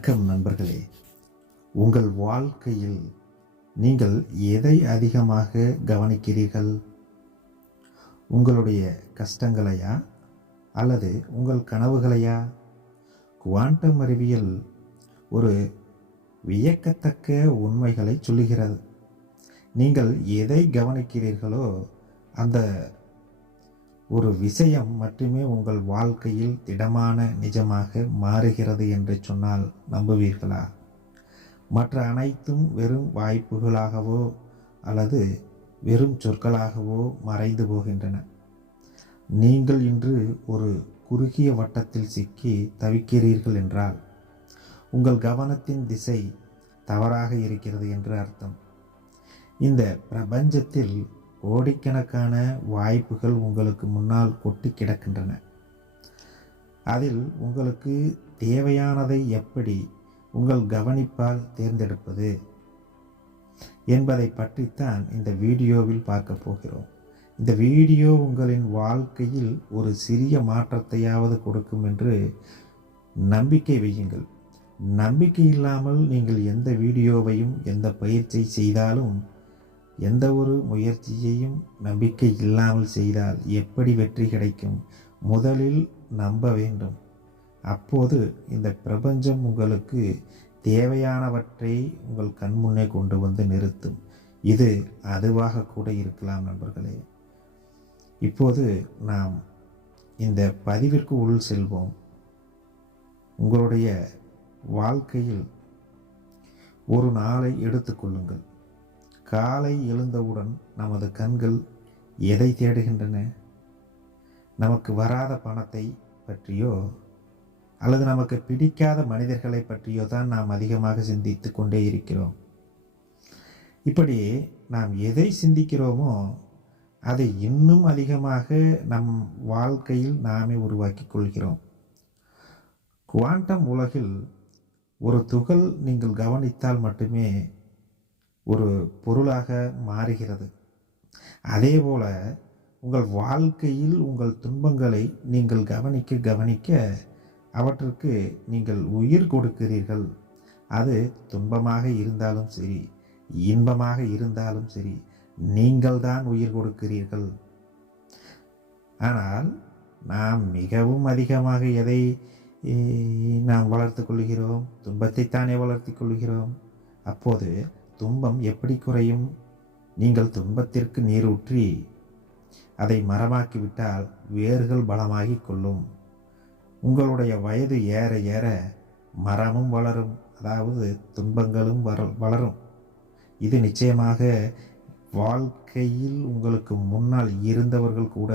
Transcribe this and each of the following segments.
வணக்கம் நண்பர்களே. உங்கள் வாழ்க்கையில் நீங்கள் எதை அதிகமாக கவனிக்கிறீர்கள்? உங்களுடைய கஷ்டங்களையா அல்லது உங்கள் கனவுகளையா? குவாண்டம் அறிவியல் ஒரு வியக்கத்தக்க உண்மைகளை சொல்லுகிறது. நீங்கள் எதை கவனிக்கிறீர்களோ அந்த ஒரு விஷயம் மட்டுமே உங்கள் வாழ்க்கையில் திடமான நிஜமாக மாறுகிறது என்று சொன்னால் நம்புவீர்களா? மற்ற அனைத்தும் வெறும் வாய்ப்புகளாகவோ அல்லது வெறும் சொற்களாகவோ மறைந்து போகின்றன. நீங்கள் இன்று ஒரு குறுகிய வட்டத்தில் சிக்கி தவிக்கிறீர்கள் என்றால் உங்கள் கவனத்தின் திசை தவறாக இருக்கிறது என்று அர்த்தம். இந்த பிரபஞ்சத்தில் கோடிக்கணக்கான வாய்ப்புகள் உங்களுக்கு முன்னால் கொட்டி கிடக்கின்றன. அதில் உங்களுக்கு தேவையானதை எப்படி உங்கள் கவனிப்பால் தேர்ந்தெடுப்பது என்பதை பற்றித்தான் இந்த வீடியோவில் பார்க்க போகிறோம். இந்த வீடியோ உங்களின் வாழ்க்கையில் ஒரு சிறிய மாற்றத்தையாவது கொடுக்கும் என்று நம்பிக்கை வையுங்கள். நம்பிக்கை இல்லாமல் நீங்கள் எந்த வீடியோவையும் எந்த பயிற்சியை செய்தாலும், எந்த ஒரு முயற்சியையும் நம்பிக்கை இல்லாமல் செய்தால் எப்படி வெற்றி கிடைக்கும்? முதலில் நம்ப வேண்டும். அப்போது இந்த பிரபஞ்சம் உங்களுக்கு தேவையானவற்றை உங்கள் கண்முன்னே கொண்டு வந்து நிறுத்தும். இது அதுவாக கூட இருக்கலாம் நண்பர்களே. இப்போது நாம் இந்த பதிவிற்கு உள் செல்வோம். உங்களுடைய வாழ்க்கையில் ஒரு நாளை எடுத்துக்கொள்ளுங்கள். காலை எழுந்தவுடன் நமது கண்கள் எதை தேடுகின்றன? நமக்கு வராத பணத்தை பற்றியோ அல்லது நமக்கு பிடிக்காத மனிதர்களை பற்றியோ தான் நாம் அதிகமாக சிந்தித்து கொண்டே இருக்கிறோம். இப்படி நாம் எதை சிந்திக்கிறோமோ அதை இன்னும் அதிகமாக நம் வாழ்க்கையில் நாமே உருவாக்கி கொள்கிறோம். குவாண்டம் உலகில் ஒரு துகள் நீங்கள் கவனித்தால் மட்டுமே ஒரு பொருளாக மாறுகிறது. அதேபோல உங்கள் வாழ்க்கையில் உங்கள் துன்பங்களை நீங்கள் கவனிக்க அவற்றுக்கு நீங்கள் உயிர் கொடுக்கிறீர்கள். அது துன்பமாக இருந்தாலும் சரி, இன்பமாக இருந்தாலும் சரி, நீங்கள் தான் உயிர் கொடுக்கிறீர்கள். ஆனால் நாம் மிகவும் அதிகமாக எதை நாம் வளர்த்து கொள்கிறோம்? துன்பத்தைத்தானே வளர்த்து கொள்கிறோம். அப்போது துன்பம் எப்படி குறையும்? நீங்கள் துன்பத்திற்கு நீர் ஊற்றி அதை மரமாக்கிவிட்டால் வேர்கள் பலமாகி கொள்ளும். உங்களுடைய வயது ஏற ஏற மரமும் வளரும், அதாவது துன்பங்களும் வளரும். இது நிச்சயமாக வாழ்க்கையில் உங்களுக்கு முன்னால் இருந்தவர்கள் கூட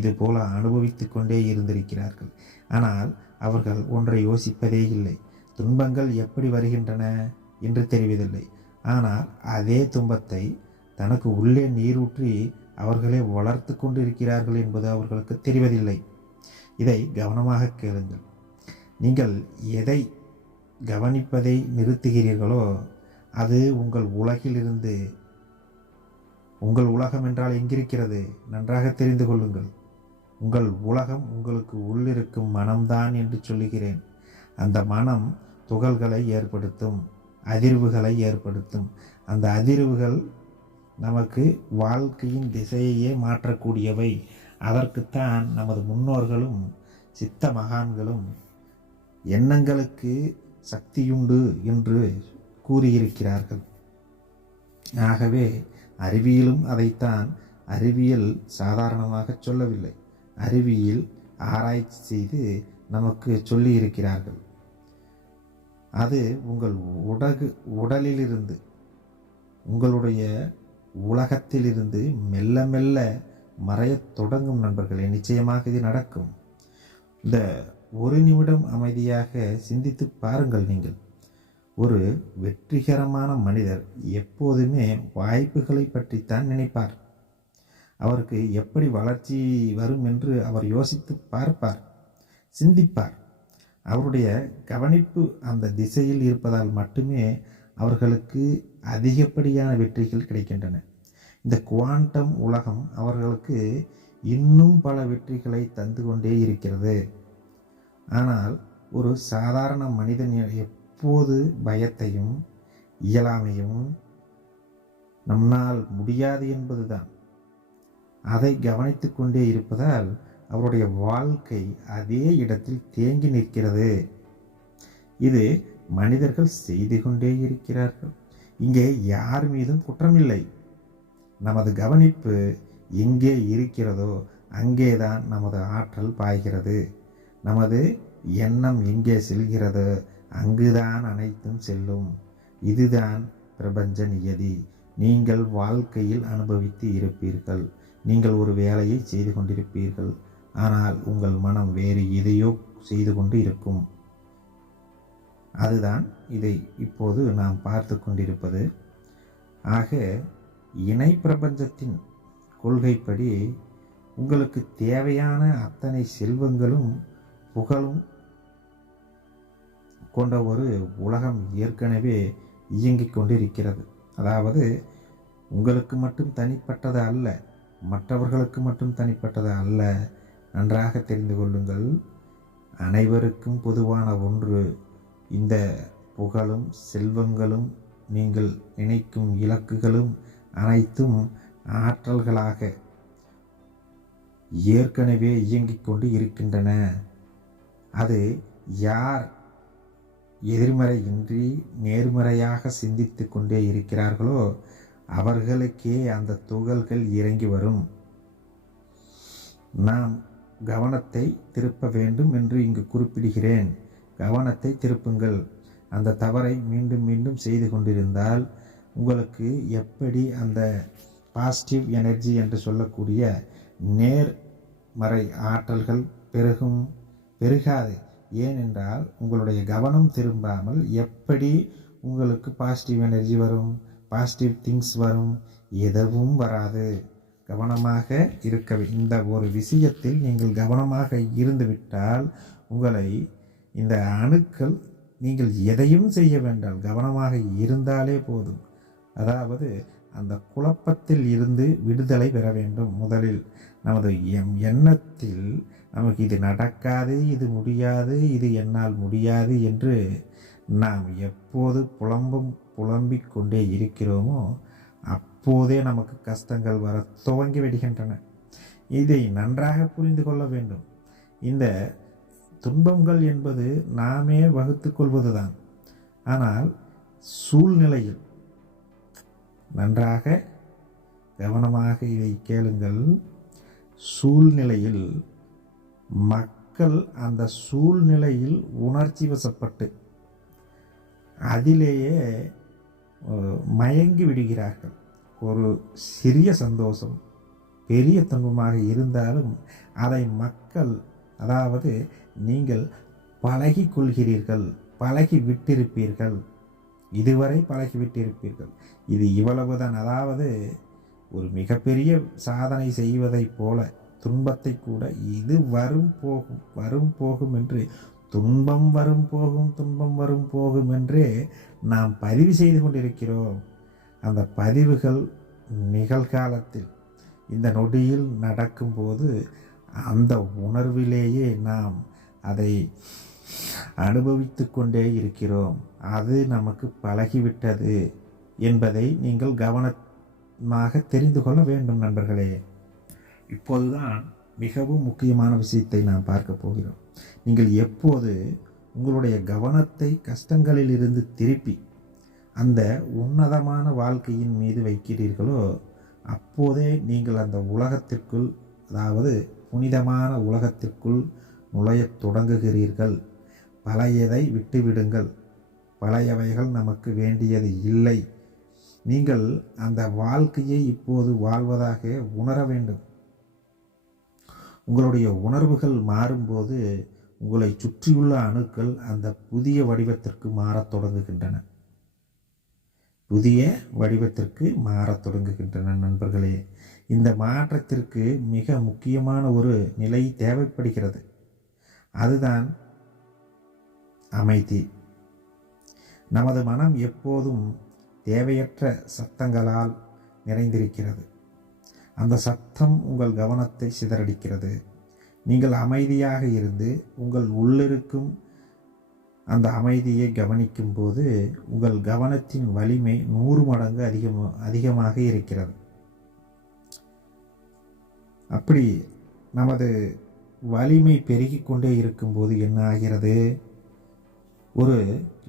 இது போல அனுபவித்து கொண்டே இருந்திருக்கிறார்கள். ஆனால் அவர்கள் ஒன்றை யோசிப்பதே இல்லை. துன்பங்கள் எப்படி வருகின்றன என்று தெரிவதில்லை. ஆனால் அதே துன்பத்தை தனக்கு உள்ளே நீரூற்றி அவர்களே வளர்த்து கொண்டு இருக்கிறார்கள் என்பது அவர்களுக்கு தெரிவதில்லை. இதை கவனமாக கேளுங்கள். நீங்கள் எதை கவனிப்பதை நிறுத்துகிறீர்களோ அது உங்கள் உலகிலிருந்து, உங்கள் உலகம் என்றால் எங்கிருக்கிறது நன்றாக தெரிந்து கொள்ளுங்கள். உங்கள் உலகம் உங்களுக்கு உள்ளிருக்கும் மனம்தான் என்று சொல்லுகிறேன். அந்த மனம் துகள்களை ஏற்படுத்தும், அதிர்வுகளை ஏற்படுத்தும். அந்த அதிர்வுகள் நமக்கு வாழ்க்கையின் திசையையே மாற்றக்கூடியவை. அதற்குத்தான் நமது முன்னோர்களும் சித்த மகான்களும் எண்ணங்களுக்கு சக்தியுண்டு என்று கூறியிருக்கிறார்கள். ஆகவே அறிவியலும் அதைத்தான். அறிவியல் சாதாரணமாக சொல்லவில்லை. அறிவியல் ஆராய்ச்சி செய்து நமக்கு சொல்லி இருக்கிறார்கள். அது உங்கள் உடலிலிருந்து, உங்களுடைய உலகத்திலிருந்து மெல்ல மெல்ல மறையத் தொடங்கும் நண்பர்களே. நிச்சயமாக இது நடக்கும். இந்த ஒரு நிமிடம் அமைதியாக சிந்தித்து பாருங்கள். நீங்கள் ஒரு வெற்றிகரமான மனிதர் எப்போதுமே வாய்ப்புகளை பற்றித்தான் நினைப்பார். அவருக்கு எப்படி வளர்ச்சி வரும் என்று அவர் யோசித்து பார்ப்பார், சிந்திப்பார். அவருடைய கவனிப்பு அந்த திசையில் இருப்பதால் மட்டுமே அவர்களுக்கு அதிகப்படியான வெற்றிகள் கிடைக்கின்றன. இந்த குவாண்டம் உலகம் அவர்களுக்கு இன்னும் பல வெற்றிகளை தந்து கொண்டே இருக்கிறது. ஆனால் ஒரு சாதாரண மனிதன் எப்போது பயத்தையும் இயலாமையும் நம்மால் முடியாது என்பதுதான். அதை கவனித்து கொண்டே இருப்பதால் அவருடைய வாழ்க்கை அதே இடத்தில் தேங்கி நிற்கிறது. இது மனிதர்கள் செய்து கொண்டே இருக்கிறார்கள். இங்கே யார் மீதும் குற்றமில்லை. நமது கவனிப்பு எங்கே இருக்கிறதோ அங்கேதான் நமது ஆற்றல் பாய்கிறது. நமது எண்ணம் எங்கே செல்கிறதோ அங்குதான் அனைத்தும் செல்லும். இதுதான் பிரபஞ்ச நியதி. நீங்கள் வாழ்க்கையில் அனுபவித்து இருப்பீர்கள். நீங்கள் ஒரு வேலையை செய்து கொண்டிருப்பீர்கள். ஆனால் உங்கள் மனம் வேறு எதையோ செய்து கொண்டு இருக்கும். அதுதான் இதை இப்போது நாம் பார்த்து கொண்டிருப்பது. ஆக இணை பிரபஞ்சத்தின் கொள்கைப்படி உங்களுக்கு தேவையான அத்தனை செல்வங்களும் புகழும் கொண்ட ஒரு உலகம் ஏற்கனவே இயங்கிக் கொண்டிருக்கிறது. அதாவது உங்களுக்கு மட்டும் தனிப்பட்டது அல்ல, மற்றவர்களுக்கு மட்டும் தனிப்பட்டது அல்ல. நன்றாக தெரிந்து கொள்ளுங்கள். அனைவருக்கும் பொதுவான ஒன்று. இந்த புகழும் செல்வங்களும் நீங்கள் நினைக்கும் இலக்குகளும் அனைத்தும் ஆற்றல்களாக ஏற்கனவே இயங்கிக் கொண்டு இருக்கின்றன. அது யார் எதிர்மறையின்றி நேர்மறையாக சிந்தித்து கொண்டே இருக்கிறார்களோ அவர்களுக்கே அந்த துகள்கள் இறங்கி வரும். நாம் கவனத்தை திருப்ப வேண்டும் என்று இங்கு குறிப்பிடுகிறேன். கவனத்தை திருப்புங்கள். அந்த தவறை மீண்டும் மீண்டும் செய்து கொண்டிருந்தால் உங்களுக்கு எப்படி அந்த பாசிட்டிவ் எனர்ஜி என்று சொல்லக்கூடிய நேர்மறை ஆற்றல்கள் பெருகாது. ஏனென்றால் உங்களுடைய கவனம் திரும்பாமல் எப்படி உங்களுக்கு பாசிட்டிவ் எனர்ஜி வரும், பாசிட்டிவ் திங்ஸ் வரும்? எதுவும் வராது. கவனமாக இருக்க இந்த ஒரு விஷயத்தில் நீங்கள் கவனமாக இருந்துவிட்டால் உங்களை இந்த அணுக்கள் நீங்கள் எதையும் செய்ய வேண்டாம், கவனமாக இருந்தாலே போதும். அதாவது அந்த குழப்பத்தில் இருந்து விடுதலை பெற வேண்டும். முதலில் நமது எண்ணத்தில் நமக்கு இது நடக்காது, இது முடியாது, இது என்னால் முடியாது என்று நாம் எப்போது புலம்பிக் கொண்டே இருக்கிறோமோ அப்போதே நமக்கு கஷ்டங்கள் வர துவங்கி விடுகின்றன. இதை நன்றாக புரிந்து கொள்ள வேண்டும். இந்த துன்பங்கள் என்பது நாமே வகுத்து கொள்வதுதான். ஆனால் சூழ்நிலையில் நன்றாக கவனமாக இதை கேளுங்கள். சூழ்நிலையில் மக்கள் அந்த சூழ்நிலையில் உணர்ச்சி வசப்பட்டு அதிலேயே மயங்கி விடுகிறார்கள். ஒரு சிறிய சந்தோஷம் பெரிய துன்பமாக இருந்தாலும் அதை மக்கள், அதாவது நீங்கள் பழகி கொள்கிறீர்கள், பழகி விட்டிருப்பீர்கள், இதுவரை பழகிவிட்டிருப்பீர்கள். இது இவ்வளவுதான். அதாவது ஒரு மிகப்பெரிய சாதனை செய்வதைப் போல துன்பத்தை கூட இது வரும் போகும் என்று துன்பம் வரும் போகும் என்றே நாம் பதிவு செய்து கொண்டிருக்கிறோம். அந்த பதிவுகள் நிகழ்காலத்தில் இந்த நொடியில் நடக்கும்போது அந்த உணர்விலேயே நாம் அதை அனுபவித்து கொண்டே இருக்கிறோம். அது நமக்கு பழகிவிட்டது என்பதை நீங்கள் கவனமாக தெரிந்து கொள்ள வேண்டும் நண்பர்களே. இப்போதுதான் மிகவும் முக்கியமான விஷயத்தை நாம் பார்க்க போகிறோம். நீங்கள் எப்போது உங்களுடைய கவனத்தை கஷ்டங்களில் இருந்து திருப்பி அந்த உன்னதமான வாழ்க்கையின் மீது வைக்கிறீர்களோ அப்போதே நீங்கள் அந்த உலகத்திற்குள், அதாவது புனிதமான உலகத்திற்குள் நுழையத் தொடங்குகிறீர்கள். பழையதை விட்டுவிடுங்கள். பழையவைகள் நமக்கு வேண்டியது இல்லை. நீங்கள் அந்த வாழ்க்கையை இப்போது வாழ்வதாக உணர வேண்டும். உங்களுடைய உணர்வுகள் மாறும்போது உங்களை சுற்றியுள்ள அணுக்கள் அந்த புதிய வடிவத்திற்கு மாறத் தொடங்குகின்றன. நண்பர்களே, இந்த மாற்றத்திற்கு மிக முக்கியமான ஒரு நிலை தேவைப்படுகிறது. அதுதான் அமைதி. நமது மனம் எப்போதும் தேவையற்ற சத்தங்களால் நிறைந்திருக்கிறது. அந்த சத்தம் உங்கள் கவனத்தை சிதறடிக்கிறது. நீங்கள் அமைதியாக இருந்து உங்கள் உள்ளிருக்கும் அந்த அமைதியை கவனிக்கும் போது உங்கள் கவனத்தின் வலிமை 100 மடங்கு அதிகமாக இருக்கிறது. அப்படி நமது வலிமை பெருகிக் கொண்டே இருக்கும்போது என்ன ஆகிறது? ஒரு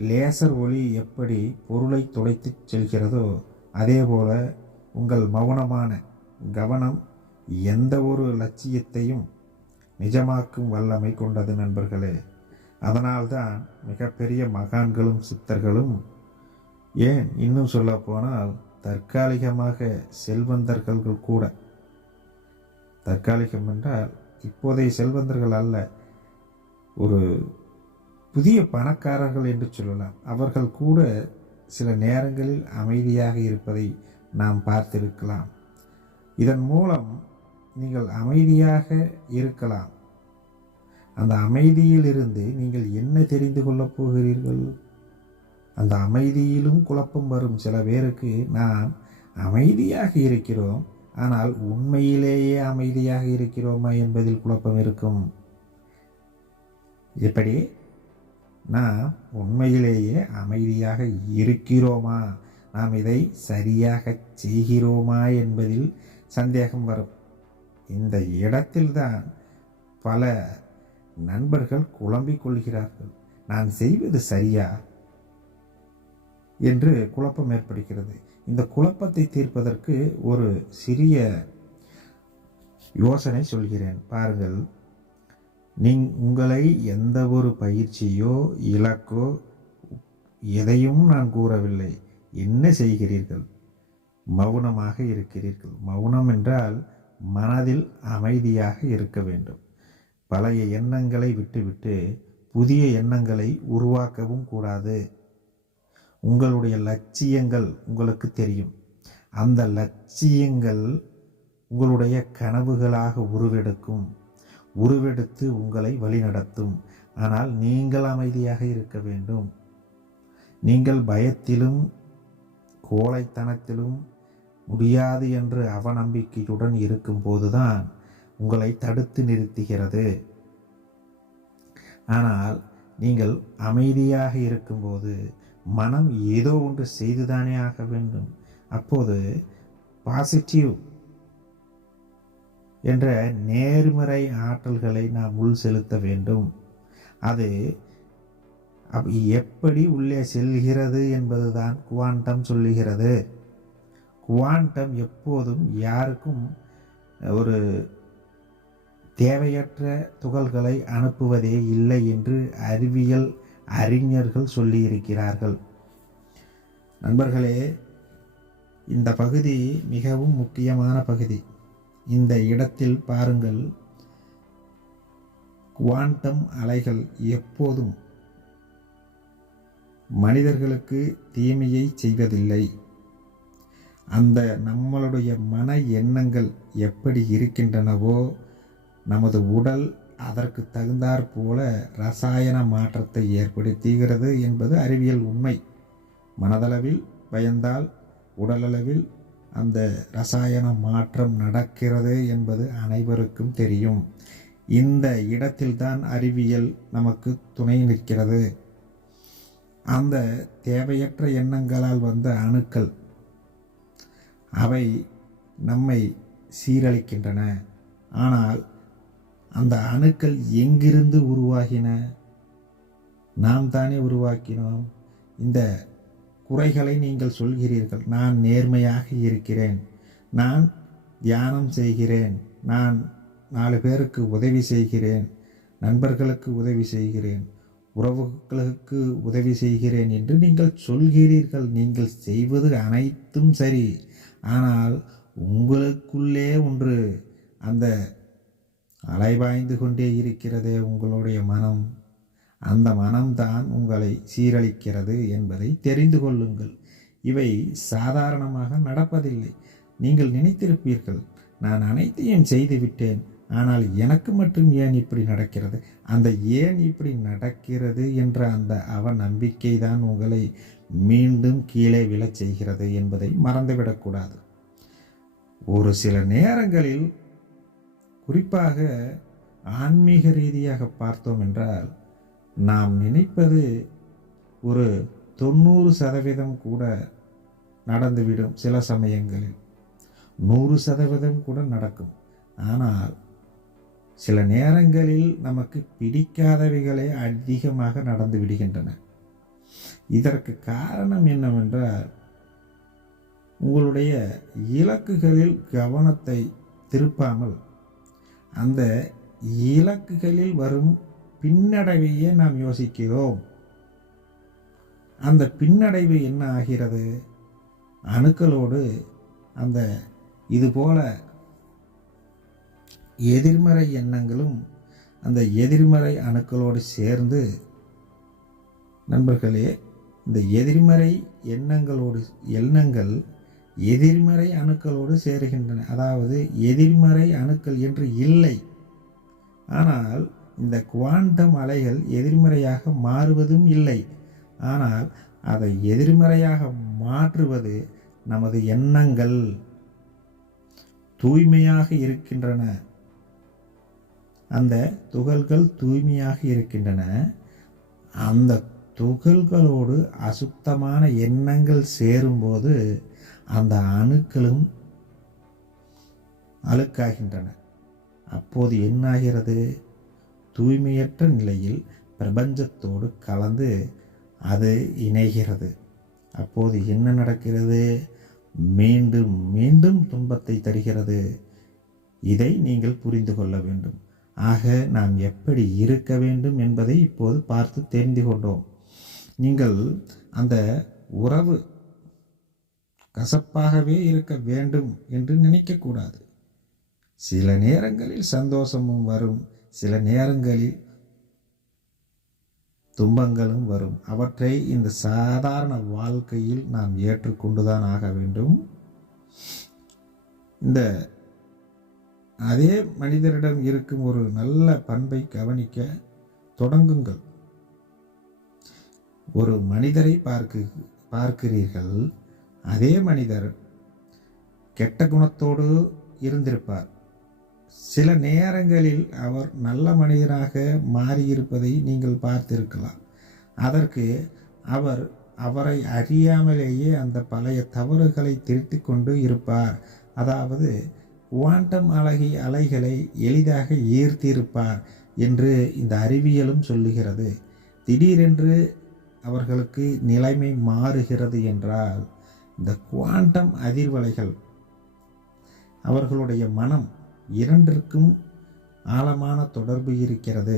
லேசர் ஒளி எப்படி பொருளை துளைத்து செல்கிறதோ அதேபோல உங்கள் மௌனமான கவனம் எந்த ஒரு லட்சியத்தையும் நிஜமாக்கும் வல்லமை கொண்டது நண்பர்களே. அதனால்தான் மிகப்பெரிய மகான்களும் சித்தர்களும், ஏன் இன்னும் சொல்ல போனால் தற்காலிகமாக செல்வந்தர்கள் கூட, தற்காலிகம் என்றால் இப்போதைய செல்வந்தர்கள் அல்ல, ஒரு புதிய பணக்காரர்கள் என்று சொல்லலாம், அவர்கள் கூட சில நேரங்களில் அமைதியாக இருப்பதை நாம் பார்த்திருக்கலாம். இதன் மூலம் நீங்கள் அமைதியாக இருக்கலாம். அந்த அமைதியிலிருந்து நீங்கள் என்ன தெரிந்து கொள்ளப் போகிறீர்கள்? அந்த அமைதியிலும் குழப்பம் வரும். சில பேருக்கு நாம் அமைதியாக இருக்கிறோம், ஆனால் உண்மையிலேயே அமைதியாக இருக்கிறோமா என்பதில் குழப்பம் இருக்கும். எப்படி? நாம் உண்மையிலேயே அமைதியாக இருக்கிறோமா, நாம் இதை சரியாக செய்கிறோமா என்பதில் சந்தேகம் வரும். இந்த இடத்தில்தான் பல நண்பர்கள் குழம்பிக் கொள்கிறார்கள். நான் செய்வது சரியா என்று குழப்பம் ஏற்படுகிறது. இந்த குழப்பத்தை தீர்ப்பதற்கு ஒரு சிறிய யோசனை சொல்கிறேன், பாருங்கள். உங்களை எந்த ஒரு பயிற்சியோ இலக்கோ எதையும் நான் கூறவில்லை. என்ன செய்கிறீர்கள்? மௌனமாக இருக்கிறீர்கள். மௌனம் என்றால் மனதில் அமைதியாக இருக்க வேண்டும். பழைய எண்ணங்களை விட்டுவிட்டு புதிய எண்ணங்களை உருவாக்கவும் கூடாது. உங்களுடைய லட்சியங்கள் உங்களுக்கு தெரியும். அந்த லட்சியங்கள் உங்களுடைய கனவுகளாக உருவெடுத்து உங்களை வழிநடத்தும். ஆனால் நீங்கள் அமைதியாக இருக்க வேண்டும். நீங்கள் பயத்திலும் கோழைத்தனத்திலும் முடியாது என்று அவநம்பிக்கையுடன் இருக்கும்போதுதான் உங்களை தடுத்து நிறுத்துகிறது. ஆனால் நீங்கள் அமைதியாக இருக்கும்போது மனம் ஏதோ ஒன்று செய்துதானே ஆக வேண்டும். அப்போது பாசிட்டிவ் என்ற நேர்மறை ஆற்றல்களை நாம் உள் செலுத்த வேண்டும். அது எப்படி உள்ளே செல்கிறது என்பதுதான் குவாண்டம் சொல்லுகிறது. குவாண்டம் எப்போதும் யாருக்கும் ஒரு தேவையற்ற துகள்களை அனுப்புவதே இல்லை என்று அறிவியல் அறிஞர்கள் சொல்லியிருக்கிறார்கள். நண்பர்களே, இந்த பகுதி மிகவும் முக்கியமான பகுதி. இந்த இடத்தில் பாருங்கள், குவாண்டம் அலைகள் எப்போதும் மனிதர்களுக்கு தீமையை செய்வதில்லை. அந்த நம்மளுடைய மன எண்ணங்கள் எப்படி இருக்கின்றனவோ நமது உடல் அதற்கு தகுந்தாற் போல ரசாயன மாற்றத்தை ஏற்படுத்துகிறது என்பது அறிவியல் உண்மை. மனதளவில் பயந்தால் உடலளவில் அந்த ரசாயன மாற்றம் நடக்கிறது என்பது அனைவருக்கும் தெரியும். இந்த இடத்தில்தான் அறிவியல் நமக்கு துணை நிற்கிறது. அந்த தேவையற்ற எண்ணங்களால் வந்த அணுக்கள் அவை நம்மை சீரழிக்கின்றன. ஆனால் அந்த அணுக்கள் எங்கிருந்து உருவாகின? நாம் தானே உருவாக்கினோம். இந்த குறைகளை நீங்கள் சொல்கிறீர்கள். நான் நேர்மையாக இருக்கிறேன், நான் தியானம் செய்கிறேன், நான் 4 பேருக்கு உதவி செய்கிறேன், நண்பர்களுக்கு உதவி செய்கிறேன், உறவுகளுக்கு உதவி செய்கிறேன் என்று நீங்கள் சொல்கிறீர்கள். நீங்கள் செய்வது அனைத்தும் சரி. ஆனால் உங்களுக்குள்ளே ஒன்று அந்த அலைபாய்ந்து கொண்டே இருக்கிறதே, உங்களுடைய மனம். அந்த மனம்தான் உங்களை சீரழிக்கிறது என்பதை தெரிந்து கொள்ளுங்கள். இவை சாதாரணமாக நடப்பதில்லை. நீங்கள் நினைத்திருப்பீர்கள், நான் அனைத்தையும் செய்துவிட்டேன், ஆனால் எனக்கு மட்டும் ஏன் இப்படி நடக்கிறது? அந்த ஏன் இப்படி நடக்கிறது என்ற அந்த அவநம்பிக்கை தான் உங்களை மீண்டும் கீழே விழச் செய்கிறது என்பதை மறந்துவிடக்கூடாது. ஒரு சில நேரங்களில், குறிப்பாக ஆன்மீக ரீதியாக பார்த்தோம் என்றால், நாம் நினைப்பது ஒரு 90% கூட நடந்துவிடும். சில சமயங்களில் 100% கூட நடக்கும். ஆனால் சில நேரங்களில் நமக்கு பிடிக்காதவைகளே அதிகமாக நடந்து விடுகின்றன. இதற்கு காரணம் என்னவென்றால், உங்களுடைய இலக்குகளில் கவனத்தை திருப்பாமல் அந்த இலக்குகளில் வரும் பின்னடைவையே நாம் யோசிக்கிறோம். அந்த பின்னடைவு என்ன ஆகிறது? அணுக்களோடு அந்த இதுபோல எதிர்மறை எண்ணங்களும் அந்த எதிர்மறை அணுக்களோடு சேர்ந்து, நண்பர்களே, இந்த எதிர்மறை எண்ணங்கள் எதிர்மறை அணுக்களோடு சேருகின்றன. அதாவது எதிர்மறை அணுக்கள் என்று இல்லை, ஆனால் இந்த குவாண்டம் அலைகள் எதிர்மறையாக மாறுவதும் இல்லை. ஆனால் அதை எதிர்மறையாக மாற்றுவது நமது எண்ணங்கள். தூய்மையாக இருக்கின்றன, அந்த துகள்கள் தூய்மையாக இருக்கின்றன. அந்த துகள்களோடு அசுத்தமான எண்ணங்கள் சேரும்போது அந்த அணுக்களும் அழுக்காகின்றன. அப்போது என்னாகிறது? தூய்மையற்ற நிலையில் பிரபஞ்சத்தோடு கலந்து அது இணைகிறது. அப்போது என்ன நடக்கிறது? மீண்டும் மீண்டும் துன்பத்தை தருகிறது. இதை நீங்கள் புரிந்து கொள்ள வேண்டும். ஆக நாம் எப்படி இருக்க வேண்டும் என்பதை இப்போது பார்த்து தெரிந்து கொண்டோம். நீங்கள் அந்த உறவு கசப்பாகவே இருக்க வேண்டும் என்று நினைக்கக்கூடாது. சில நேரங்களில் சந்தோஷமும் வரும், சில நேரங்களில் துன்பங்களும் வரும். அவற்றை இந்த சாதாரண வாழ்க்கையில் நாம் ஏற்றுக்கொண்டுதான் ஆக வேண்டும். இந்த அதே மனிதரிடம் இருக்கும் ஒரு நல்ல பண்பை கவனிக்க தொடங்குங்கள். ஒரு மனிதரை பார்க்கிறீர்கள். அதே மனிதர் கெட்ட குணத்தோடு இருந்திருப்பார். சில நேரங்களில் அவர் நல்ல மனிதராக மாறியிருப்பதை நீங்கள் பார்த்திருக்கலாம். அதற்கு அவரை அறியாமலேயே அந்த பழைய தவறுகளை திருத்திக் கொண்டு இருப்பார். அதாவது குவாண்டம் அலைகளை எளிதாக ஈர்த்திருப்பார் என்று இந்த அறிவியலும் சொல்லுகிறது. திடீரென்று அவர்களுக்கு நிலைமை மாறுகிறது என்றால் இந்த குவாண்டம் அதிர்வலைகள் அவர்களுடைய மனம் இரண்டிற்கும் ஆழமான தொடர்பு இருக்கிறது.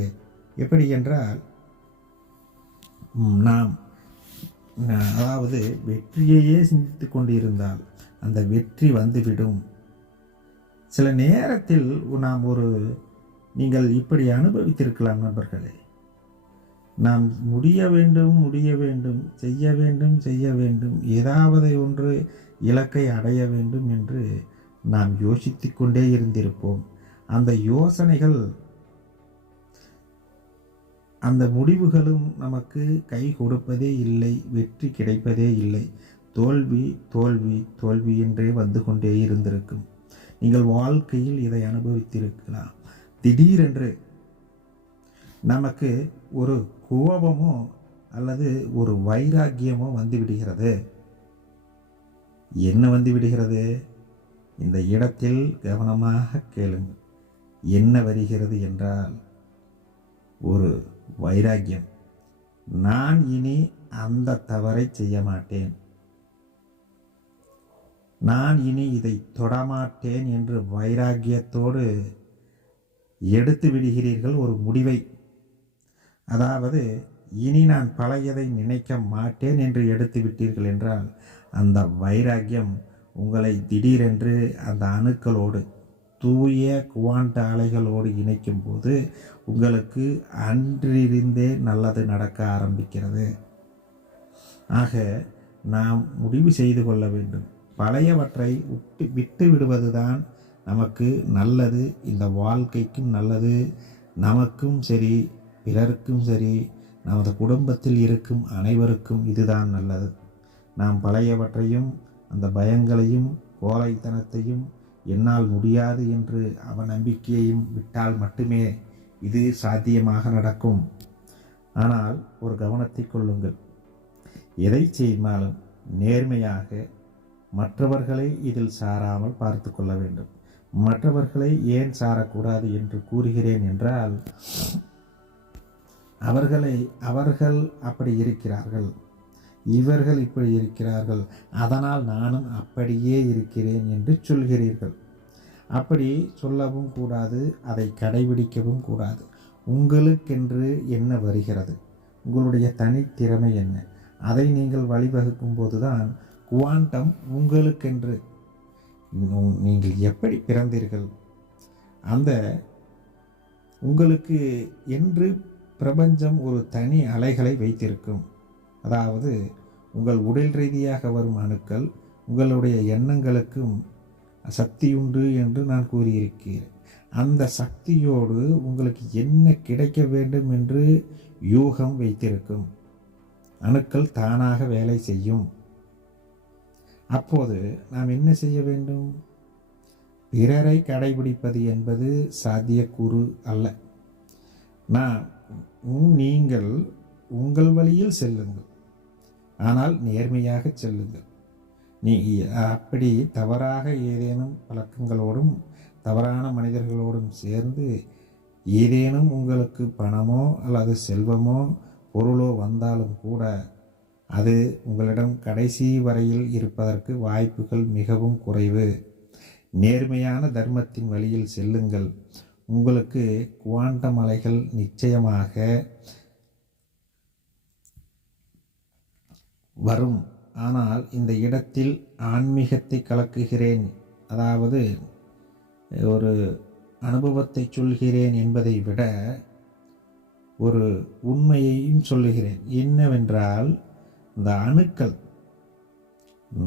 எப்படி என்றால், நாம் அதாவது வெற்றியையே சிந்தித்து கொண்டிருந்தால் அந்த வெற்றி வந்துவிடும். சில நேரத்தில் நீங்கள் இப்படி அனுபவித்திருக்கலாம் நண்பர்களே. நாம் முடிய வேண்டும், செய்ய வேண்டும், ஏதாவது ஒன்று இலக்கை அடைய வேண்டும் என்று நாம் யோசித்து கொண்டே இருந்திருப்போம். அந்த யோசனைகள், அந்த முடிவுகளும் நமக்கு கை கொடுப்பதே இல்லை, வெற்றி கிடைப்பதே இல்லை. தோல்வி தோல்வி தோல்வி என்றே வந்து கொண்டே இருந்திருக்கும். நீங்கள் வாழ்க்கையில் இதை அனுபவித்திருக்கலாம். திடீரென்று நமக்கு ஒரு கோபமோ அல்லது ஒரு வைராக்கியமோ வந்துவிடுகிறது. என்ன வந்து விடுகிறது? இந்த இடத்தில் கவனமாக கேளுங்கள். என்ன வருகிறது என்றால், ஒரு வைராக்கியம். நான் இனி அந்த தவறை செய்ய மாட்டேன், நான் இனி இதை தொடமாட்டேன் என்று வைராக்கியத்தோடு எடுத்து விடுகிறீர்கள் ஒரு முடிவை. அதாவது இனி நான் பழையதை நினைக்க மாட்டேன் என்று எடுத்து விட்டீர்கள் என்றால், அந்த வைராக்கியம் உங்களை திடீரென்று அந்த அணுக்களோடு, தூய குவாண்ட அலைகளோடு இணைக்கும் போது உங்களுக்கு அன்றிருந்தே நல்லது நடக்க ஆரம்பிக்கிறது. ஆக நாம் முடிவு செய்து கொள்ள வேண்டும். பழையவற்றை விட்டு விடுவதுதான் நமக்கு நல்லது, இந்த வாழ்க்கைக்கும் நல்லது, நமக்கும் சரி, பிறருக்கும் சரி, நமது குடும்பத்தில் இருக்கும் அனைவருக்கும் இதுதான் நல்லது. நாம் பழையவற்றையும் அந்த பயங்களையும் கோழைத்தனத்தையும் என்னால் முடியாது என்று அவநம்பிக்கையையும் விட்டால் மட்டுமே இது சாத்தியமாக நடக்கும். ஆனால் ஒரு கவனத்தை கொள்ளுங்கள். எதை செய்தாலும் நேர்மையாக மற்றவர்களை இதில் சாராமல் பார்த்து கொள்ள வேண்டும். மற்றவர்களை ஏன் சாரக்கூடாது என்று கூறுகிறேன் என்றால், அவர்கள் அப்படி இருக்கிறார்கள், இவர்கள் இப்படி இருக்கிறார்கள், அதனால் நானும் அப்படியே இருக்கிறேன் என்று சொல்கிறீர்கள். அப்படி சொல்லவும் கூடாது, அதை கடைபிடிக்கவும் கூடாது. உங்களுக்கென்று என்ன வருகிறது, உங்களுடைய தனித்திறமை என்ன, அதை நீங்கள் வழிவகுக்கும் போதுதான் குவாண்டம் உங்களுக்கென்று. நீங்கள் எப்படி பிறந்தீர்கள், அந்த உங்களுக்கு என்று பிரபஞ்சம் ஒரு தனி அலைகளை வைத்திருக்கும். அதாவது உங்கள் உடல் ரீதியாக வரும் அணுக்கள், உங்களுடைய எண்ணங்களுக்கும் சக்தியுண்டு என்று நான் கூறியிருக்கிறேன். அந்த சக்தியோடு உங்களுக்கு என்ன கிடைக்க வேண்டும் என்று யூகம் வைத்திருக்கும். அணுக்கள் தானாக வேலை செய்யும். அப்போது நாம் என்ன செய்ய வேண்டும்? பிறரை கடைபிடிப்பது என்பது சாத்தியக்கூறு அல்ல. நீங்கள் உங்கள் வழியில் செல்லுங்கள், ஆனால் நேர்மையாக செல்லுங்கள். நீ அப்படி தவறாக ஏதேனும் பழக்கங்களோடும் தவறான மனிதர்களோடும் சேர்ந்து ஏதேனும் உங்களுக்கு பணமோ அல்லது செல்வமோ பொருளோ வந்தாலும் கூட அது உங்களிடம் கடைசி வரையில் இருப்பதற்கு வாய்ப்புகள் மிகவும் குறைவு. நேர்மையான தர்மத்தின் வழியில் செல்லுங்கள். உங்களுக்கு குவாண்டம் அலைகள் நிச்சயமாக வரும். ஆனால் இந்த இடத்தில் ஆன்மீகத்தை கலக்குகிறேன், அதாவது ஒரு அனுபவத்தை சொல்கிறேன் என்பதை விட ஒரு உண்மையையும் சொல்லுகிறேன். என்னவென்றால், இந்த அணுக்கள்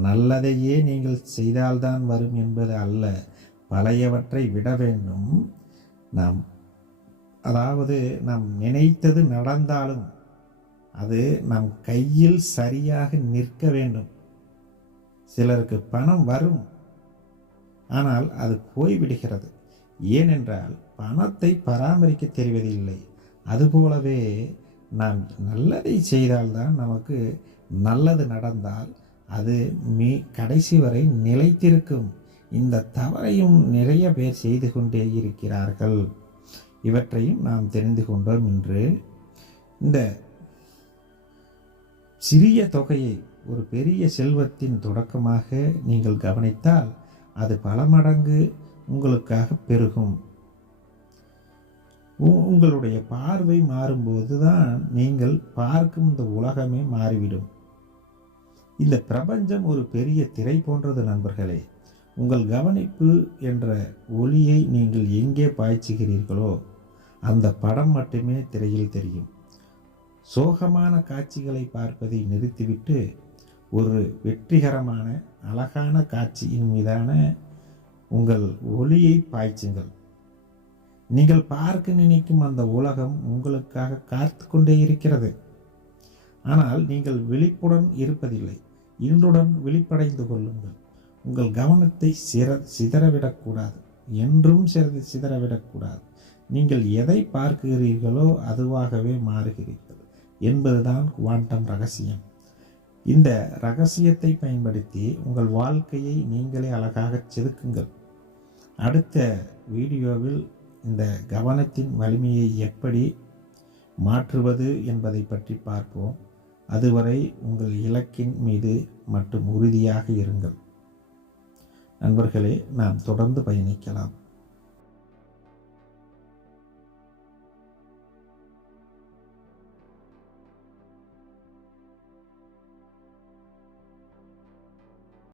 நல்லதையே நீங்கள் செய்தால்தான் வரும் என்பது அல்ல. பழையவற்றை விட வேண்டும். நாம் நினைத்தது நடந்தாலும் அது நம் கையில் சரியாக நிற்க வேண்டும். சிலருக்கு பணம் வரும், ஆனால் அது போய்விடுகிறது. ஏனென்றால் பணத்தை பராமரிக்க தெரிவதில்லை. அதுபோலவே நாம் நல்லதை செய்தால்தான் நமக்கு நல்லது நடந்தால் அது கடைசி வரை நிலைத்திருக்கும். இந்த தவறையும் நிறைய பேர் செய்து கொண்டே இருக்கிறார்கள். இவற்றையும் நாம் தெரிந்து கொண்டோம். இன்று இந்த சிறிய தொகையை ஒரு பெரிய செல்வத்தின் தொடக்கமாக நீங்கள் கவனித்தால் அது பல மடங்கு உங்களுக்காக பெருகும். உங்களுடைய பார்வை மாறும்போது தான் நீங்கள் பார்க்கும் இந்த உலகமே மாறிவிடும். இந்த பிரபஞ்சம் ஒரு பெரிய திரை போன்றது நண்பர்களே. உங்கள் கவனிப்பு என்ற ஒளியை நீங்கள் எங்கே பாய்ச்சுகிறீர்களோ அந்த படம் மட்டுமே திரையில் தெரியும். சோகமான காட்சிகளை பார்ப்பதை நிறுத்திவிட்டு ஒரு வெற்றிகரமான அழகான காட்சியின் மீதான உங்கள் ஒளியை பாய்ச்சுங்கள். நீங்கள் பார்க்க நினைக்கும் அந்த உலகம் உங்களுக்காக காத்து கொண்டே இருக்கிறது. ஆனால் நீங்கள் விழிப்புடன் இருப்பதில்லை. இன்றுடன் விழிப்படைந்து கொள்ளுங்கள். உங்கள் கவனத்தை சிதறவிடக்கூடாது, என்றும் சிதறவிடக்கூடாது. நீங்கள் எதை பார்க்கிறீர்களோ அதுவாகவே மாறுகிறீர்கள் என்பதுதான் குவாண்டம் ரகசியம். இந்த ரகசியத்தை பயன்படுத்தி உங்கள் வாழ்க்கையை நீங்களே அழகாக செதுக்குங்கள். அடுத்த வீடியோவில் இந்த கவனத்தின் வலிமையை எப்படி மாற்றுவது என்பதை பற்றி பார்ப்போம். அதுவரை உங்கள் இலக்கின் மீது மட்டும் உறுதியாக இருங்கள். நண்பர்களே, நாம் தொடர்ந்து பயணிக்கலாம்.